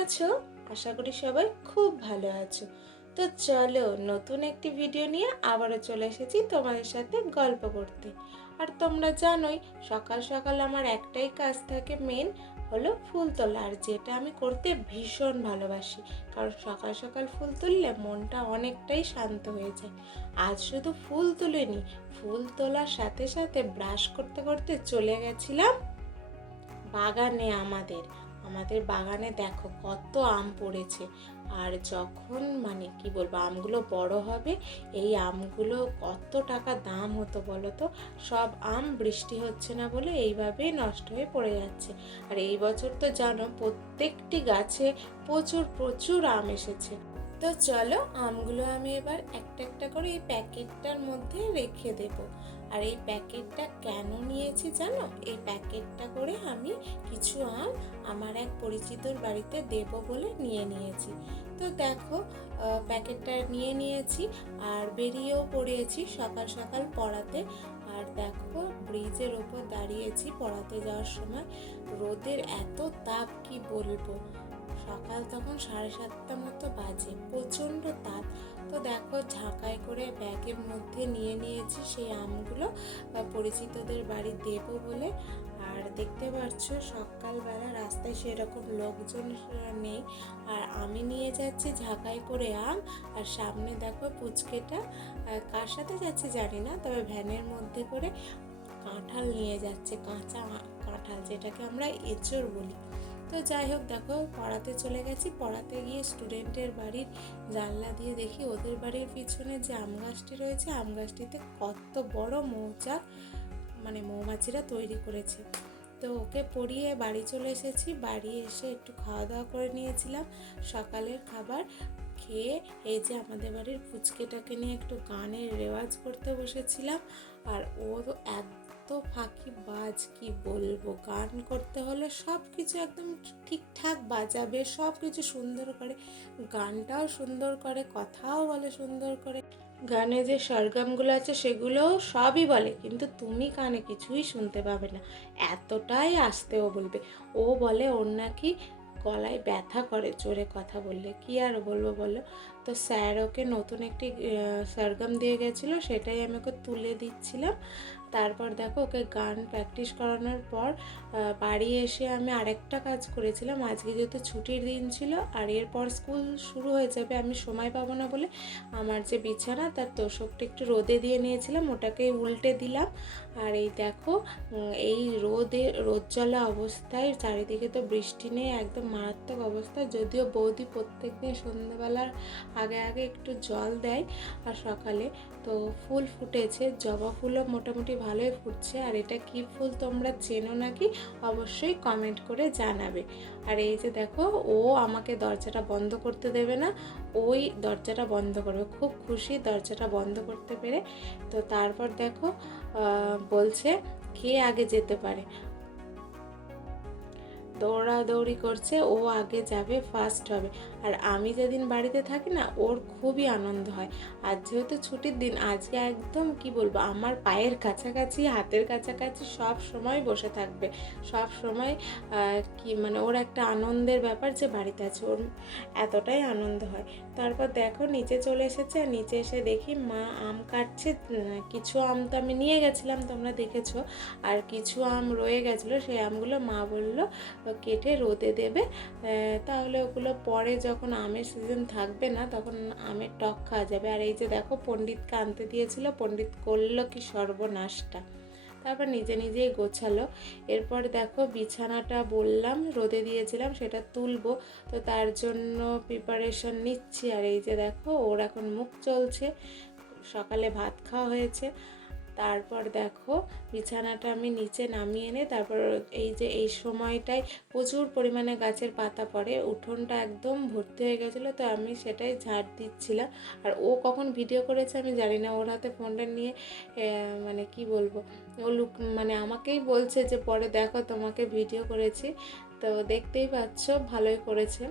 আছো? আশা করি সবাই খুব ভালো আছো। তো চলো নতুন একটি ভিডিও নিয়ে আবারও চলে এসেছি তোমাদের সাথে গল্প করতে। আর তোমরা জানোই সকাল সকাল আমার একটাই কাজ থাকে, মেন হলো ফুল তোলা, আর যেটা আমি করতে ভীষণ ভালোবাসি। কারণ সকাল সকাল ফুল তুললে মনটা অনেকটাই শান্ত হয়ে যায়। আজ শুধু ফুল তুলিনি, ফুল তোলার সাথে সাথে ব্রাশ করতে করতে চলে গেছিলাম বাগানে। আমাদের বাগানে দেখো কত আম পড়েছে। আর যখন কি বলবো, আমগুলো বড় হবে, এই আমগুলো কত টাকা দাম হতো বলো তো। সব আম বৃষ্টি হচ্ছে না বলে এইভাবেই নষ্ট হয়ে পড়ে যাচ্ছে। আর এই বছর তো জানো প্রত্যেকটি গাছে প্রচুর প্রচুর আম এসেছে। তো চলো আমগুলো আমি এবার একটা একটা করে এই প্যাকেটটার মধ্যে রেখে দেব। আর এই প্যাকেটটা কেন নিয়েছি জানো? এই প্যাকেটটা করে আমি কিছু আম আমার এক পরিচিতর বাড়িতে দেব বলে নিয়েছি। তো দেখো প্যাকেটটা নিয়েছি আর বেরিয়েও পড়েছি সকাল সকাল পড়াতে। আর দেখো ব্রিজের ওপর দাঁড়িয়েছি পড়াতে যাওয়ার সময়। রোদের এত তাপ কি বলবো। সকাল তখন 7:30 মতো বাজে, প্রচণ্ড তাপ। তো দেখো ঝাঁকায় করে ব্যাগের মধ্যে নিয়েছি সেই আমগুলো পরিচিতদের বাড়ি দেব বলে। আর দেখতে পাচ্ছ সকালবেলা রাস্তায় সেরকম লোকজন নেই, আর আমি নিয়ে যাচ্ছি ঝাঁকায় করে আম। আর সামনে দেখো পুচকেটা কার সাথে যাচ্ছে জানি না, তবে ভ্যানের মধ্যে করে কাঁঠাল নিয়ে যাচ্ছে, কাঁচা কাঁঠাল, যেটাকে আমরা এঁচড় বলি। তো যাই হোক দেখো পড়াতে চলে গেছি। পড়াতে গিয়ে স্টুডেন্টের বাড়ির জানলা দিয়ে দেখি ওদের বাড়ির পিছনে যে আম গাছটি রয়েছে, আম গাছটিতে কত বড় মৌচাক মৌমাছিরা তৈরি করেছে। তো ওকে পড়িয়ে বাড়ি চলে এসেছি। বাড়ি এসে একটু খাওয়া দাওয়া করে নিয়েছিলাম সকালের খাবার খেয়ে। এই যে আমাদের বাড়ির পুচকেটাকে নিয়ে একটু গানের রেওয়াজ করতে বসেছিলাম। আর ও এত ফাঁকি বাজ কি বলবো, গান করতে হলে সব কিছু একদম ঠিকঠাক বাজাবে, সব কিছু সুন্দর করে, গানটাও সুন্দর করে, কথাও বলে সুন্দর করে। গানে যে সরগমগুলো আছে সেগুলোও সবই বলে, কিন্তু তুমি কানে কিছুই শুনতে পাবে না, এতটাই আস্তেও বলবে। ও বলে ওর নাকি গলায় ব্যথা করে জোরে কথা বললে, কি আর বলবো বলো। তো স্যার ওকে নতুন একটি সরগম দিয়ে গেছিলো, সেটাই আমি ওকে তুলে দিচ্ছিলাম। তারপর দেখো ওকে গান প্র্যাকটিস করানোর পর বাড়ি এসে আমি আরেকটা কাজ করেছিলাম। আজকে যেহেতু ছুটির দিন ছিল আর এরপর স্কুল শুরু হয়ে যাবে, আমি সময় পাবো না বলে আমার যে বিছানা তার তোষকটা একটু রোদে দিয়ে নিয়েছিলাম, ওটাকে উল্টে দিলাম। আর এই দেখো এই রোদ জ্বলা অবস্থায়, চারিদিকে তো বৃষ্টি নেই, একদম মারাত্মক অবস্থা। যদিও বৌদি প্রত্যেক দিন সন্ধ্যাবেলার আগে আগে একটু জল দেয় আর সকালে। তো ফুল ফুটেছে, জবা ফুলও মোটামুটি ভালোই ফুটছে। আর এটা কি ফুল তোমরা চেনো নাকি অবশ্যই কমেন্ট করে জানাবে। আর এই যে দেখো ও আমাকে দরজাটা বন্ধ করতে দেবে না, ওই দরজাটা বন্ধ করবে, খুব খুশি দরজাটা বন্ধ করতে পেরে। তো তারপর দেখো বলছে কে আগে যেতে পারে, দৌড়াদৌড়ি করছে, ও আগে যাবে, ফার্স্ট হবে। আর আমি যেদিন বাড়িতে থাকি না ওর খুবই আনন্দ হয়। আর যেহেতু ছুটির দিন আজকে একদম কি বলবো, আমার পায়ের কাছাকাছি হাতের কাছাকাছি সব সময় বসে থাকবে, সব সময় ওর একটা আনন্দের ব্যাপার যে বাড়িতে আছে, ওর এতটাই আনন্দ হয়। তারপর দেখো নিচে চলে এসেছে, আর নিচে এসে দেখি মা আম কাটছে। কিছু আম তো আমি নিয়ে গেছিলাম তোমরা দেখেছো, আর কিছু আম রয়ে গেছিলো, সেই আমগুলো মা বললো কেটে রোদে দেবে, তাহলে ওগুলো পরে যখন আমের সিজন থাকবে না তখন আমের টক খাওয়া যাবে। আর এই যে দেখো পণ্ডিতকে আনতে দিয়েছিল, পণ্ডিত করলো কি সর্বনাশটা, তারপর নিজে নিজেই গোছালো। এরপর দেখো বিছানাটা বললাম রোদে দিয়েছিলাম সেটা তুলবো, তো তার জন্য প্রিপারেশন নিচ্ছি। আর এই যে দেখো ওর এখন মুখ চলছে, সকালে ভাত খাওয়া হয়েছে। তারপর দেখো বিছানাটা আমি নিচে নামিয়ে এনে তারপর এই সময়টায় প্রচুর পরিমাণে গাছের পাতা পড়ে, উঠোনটা একদম ভর্তি হয়ে গেছিলো, তো আমি সেটাই ঝাড় দিচ্ছিলাম। আর ও কখন ভিডিও করেছে আমি জানি না, ওর হাতে ফোনটা নিয়ে কি বলবো, ও আমাকেই বলছে যে পরে দেখো তোমাকে ভিডিও করেছি। তো দেখতেই পাচ্ছ ভালোই করেছে।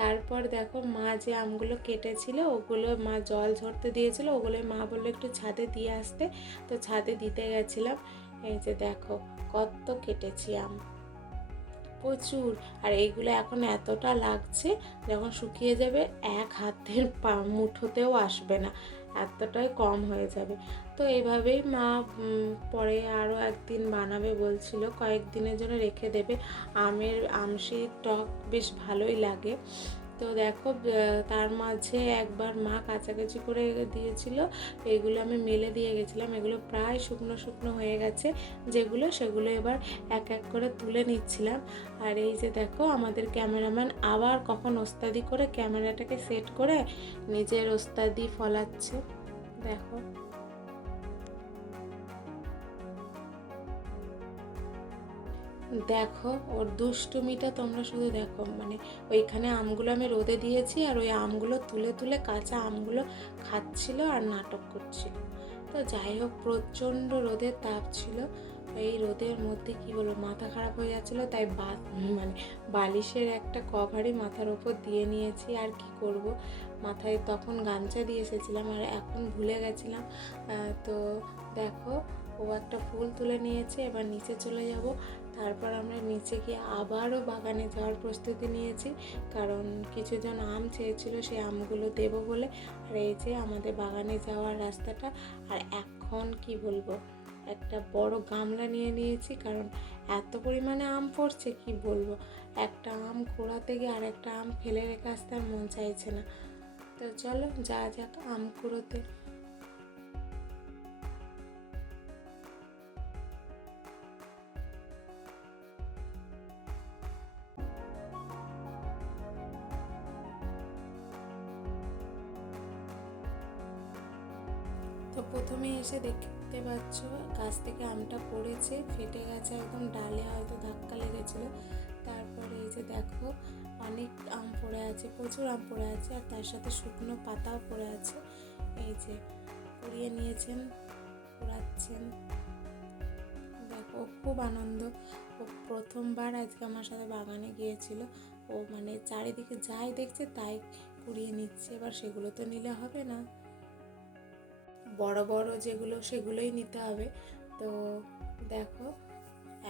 তারপর দেখো মা যে আমগুলো কেটেছিল ওগুলো মা জল ঝরতে দিয়েছিল, ওগুলো মা বললো একটু ছাদে দিয়ে আসতে, তো ছাদে দিতে গেছিলাম। এই যে দেখো কত কেটেছি আম, প্রচুর। আর এইগুলো এখন এতটা লাগছে, যখন শুকিয়ে যাবে এক হাতের মুঠোতেও আসবে না, এতটাই কম হয়ে যাবে। তো এইভাবেই মা পরে আরও একদিন বানাবে বলছিল, কয়েকদিনের জন্য রেখে দেবে। আমশির টক বেশ ভালোই লাগে। তো দেখো তার মাঝে একবার মা কাচাকাচি করে দিয়েছিল, এগুলো আমি মেলে দিয়ে গেছিলাম। এগুলো প্রায় শুকনো শুকনো হয়ে গেছে যেগুলো, সেগুলো এবার এক এক করে তুলে নিচ্ছিলাম। আর এই যে দেখো আমাদের ক্যামেরাম্যান আবার কখন ওস্তাদি করে ক্যামেরাটাকে সেট করে নিজের ওস্তাদি ফলাচ্ছে, দেখো। দেখো ওর দুষ্টুমিটা তোমরা শুধু দেখো, মানে ওইখানে আমগুলো আমি রোদে দিয়েছি আর ওই আমগুলো তুলে তুলে কাঁচা আমগুলো খাচ্ছিল আর নাটক করছিল। তো যাই হোক, প্রচণ্ড রোদের তাপ ছিল। এই রোদের মধ্যে কি বলবো, মাথা খারাপ হয়ে যাচ্ছিলো, তাই মানে বালিশের একটা কভারই মাথার ওপর দিয়ে নিয়েছি। আর কি করব, মাথায় তখন গামছা দিয়ে এসেছিলাম আর এখন ভুলে গেছিলাম। তো দেখো ও একটা ফুল তুলে নিয়েছে, এবার নিচে চলে যাব। তারপর আমরা নিচে গিয়ে আবারও বাগানে যাওয়ার প্রস্তুতি নিয়েছি, কারণ কিছুজন আম চেয়েছিল, সেই আমগুলো দেবো বলে। আর এই যে আমাদের বাগানে যাওয়ার রাস্তাটা। আর এখন কি বলবো, একটা বড় গামলা নিয়ে নিয়েছি, কারণ এত পরিমাণে আম পড়ছে কি বলবো, একটা আম কুড়াতে গিয়ে আর একটা আম ফেলে রেখে আসতে আর মন চাইছে না। তো চলো যা যাক আম কুড়োতে। তো প্রথমে এসে দেখতে পাচ্ছ গাছ থেকে আমটা পড়েছে, ফেটে গেছে, একদম ডালে হয়তো ধাক্কা লেগেছিলো। তারপরে এই যে দেখো অনেক আম পড়ে আছে, প্রচুর আম পড়ে আছে, আর তার সাথে শুকনো পাতাও পড়ে আছে। এই যে কুড়িয়ে নিয়েছেন, কুড়াচ্ছেন, দেখো খুব আনন্দ। ও প্রথমবার আজকে আমার সাথে বাগানে গিয়েছিল। ও মানে চারিদিকে যাই দেখছে তাই কুড়িয়ে নিচ্ছে, এবার সেগুলো তো নিলে হবে না, বড় বড় যেগুলো সেগুলোই নিতে হবে। তো দেখো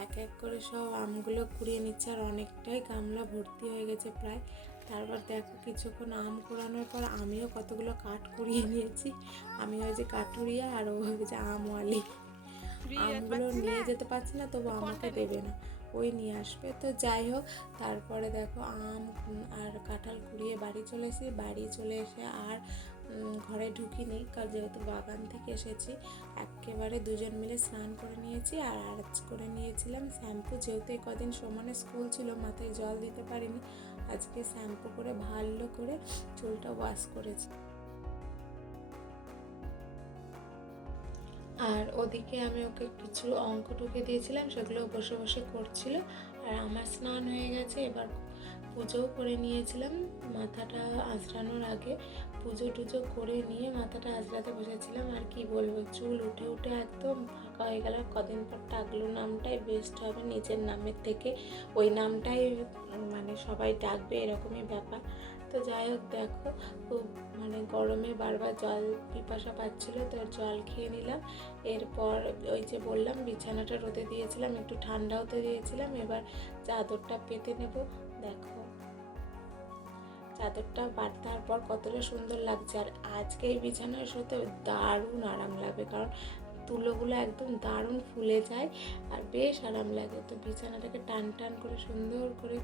এক এক করে সব আমগুলো কুড়িয়ে নিচ্ছে, আর অনেকটাই গামলা ভর্তি হয়ে গেছে প্রায়। তারপর দেখো কিছুক্ষণ আম কুড়ানোর পর আমিও কতগুলো কাঠ কুড়িয়ে নিয়েছি। আমি হয়েছে কাঠুরিয়া আর ও হয়েছে আমওয়ালি। আমগুলো নিয়ে যেতে পারছি না, তবু আমাকে দেবে না, ওই নিয়ে আসবে। তো যাই হোক, তারপরে দেখো আম আর কাঁঠাল কুড়িয়ে বাড়ি চলে এসেছি। বাড়ি চলে এসে আর ঘরে ঢুকিনি, কারণ যেহেতু বাগান থেকে এসেছি, একেবারে দুজন মিলে স্নান করে নিয়েছি। আর আজ করে নিয়েছিলাম শ্যাম্পু, যেহেতু এই কদিন সমানে স্কুল ছিল, মাথায় জল দিতে পারিনি, আজকে শ্যাম্পু করে ভালো করে চুলটা ওয়াশ করেছি। আর ওদিকে আমি ওকে কিছু অঙ্ক টুকে দিয়েছিলাম, সেগুলো বসে বসে করছিল। আর আমার স্নান হয়ে গেছে, এবার পুজোও করে নিয়েছিলাম। মাথাটা আঁচড়ানোর আগে পুজো টুজো করে নিয়ে মাথাটা আঁচড়াতে বসেছিলাম। আর কি বলবো, চুল উঠে উঠে একদম ফাঁকা হয়ে গেল। কদিন পর টাকলু নামটাই বেস্ট হবে নিজের নামের থেকে, ওই নামটাই মানে সবাই ডাকবে, এরকমই ব্যাপার। তো যাই হোক, দেখো খুব মানে গরমে বারবার জল পিপাসা পাচ্ছিলো, তো জল খেয়ে নিলাম। এরপর ওই যে বললাম বিছানাটা রোদে দিয়েছিলাম, একটু ঠান্ডা হতে দিয়েছিলাম, এবার চাদরটা পেতে নেব। দেখো চাদরটা পাতার পর কতটা সুন্দর লাগছে। আর আজকে এই বিছানায় শুতে দারুণ আরাম লাগবে, কারণ তুলোগুলো একদম দারুণ ফুলে যায় আর বেশ আরাম লাগে। তো বিছানাটাকে টান টান করে সুন্দর করে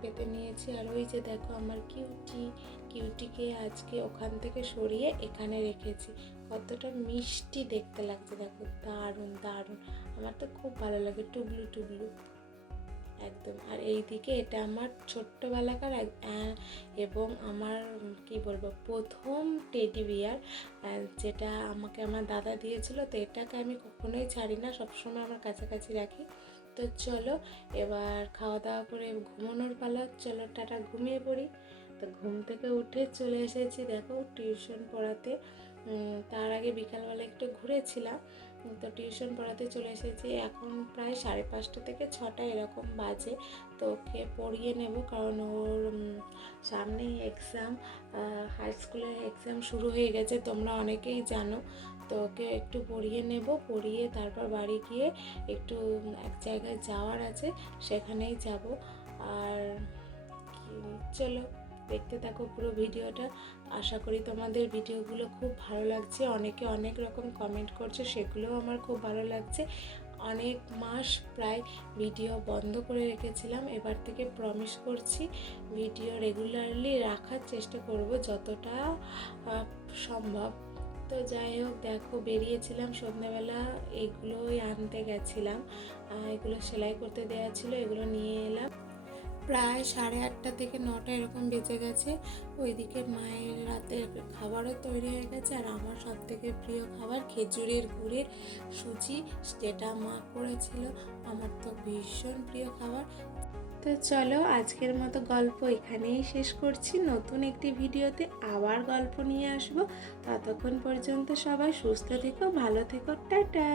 পেতে নিয়েছি। আর ওই যে দেখো আমার কিউটিকে আজকে ওখান থেকে সরিয়ে এখানে রেখেছি, কতটা মিষ্টি দেখতে লাগছে দেখো, দারুণ দারুণ, আমার তো খুব ভালো লাগে, টুবলু টুবলু একদম। আর এই দিকে এটা আমার ছোট্টবেলাকার এবং আমার কি বলবো প্রথম টেডি বিয়ার, যেটা আমাকে আমার দাদা দিয়েছিল। তো এটাকে আমি কখনোই ছাড়ি না, সবসময় আমার কাছাকাছি রাখি। তো চলো এবার খাওয়া দাওয়া করে ঘুমানোর পালা, চলো টাটা, ঘুমিয়ে পড়ি। তো ঘুম থেকে উঠে চলে এসেছি দেখো টিউশন পড়াতে। তার আগে বিকালবেলা একটু ঘুরেছিলাম, তো টিউশন পড়াতে চলে এসেছি। এখন প্রায় 5:30 থেকে 6টা এরকম বাজে। তো ওকে পড়িয়ে নেব, কারণ ওর সামনেই এক্সাম, হাই স্কুলের এক্সাম শুরু হয়ে গেছে, তোমরা অনেকেই জানো। তো ওকে একটু পড়িয়ে নেব, পড়িয়ে তারপর বাড়ি গিয়ে একটু এক জায়গায় যাওয়ার আছে, সেখানেই যাব। আর চলো দেখতে থাকো পুরো ভিডিওটা। আশা করি তোমাদের ভিডিওগুলো খুব ভালো লাগছে। অনেকে অনেক রকম কমেন্ট করছে, সেগুলোও আমার খুব ভালো লাগছে। অনেক মাস প্রায় ভিডিও বন্ধ করে রেখেছিলাম, এবার থেকে প্রমিস করছি ভিডিও রেগুলারলি রাখার চেষ্টা করব যতটা সম্ভব। তো যাই হোক, দেখো বেরিয়েছিলাম সন্ধ্যাবেলা, এগুলোই আনতে গেছিলাম, এগুলো সেলাই করতে দেওয়া ছিল, এগুলো নিয়ে এলাম। প্রায় 8:30 থেকে 9টা এরকম বেজে গেছে। ওইদিকে মায়ের রাতের খাবারও তৈরি হয়ে গেছে, আর আমার সব থেকে প্রিয় খাবার খেজুরের গুড়ের সুজি, যেটা মা করেছিল, আমার তো ভীষণ প্রিয় খাবার। তো চলো আজকের মতো গল্প এখানেই শেষ করছি। নতুন একটি ভিডিওতে আবার গল্প নিয়ে আসবো। ততক্ষণ পর্যন্ত সবাই সুস্থ থেকো, ভালো থেকো, টাটা।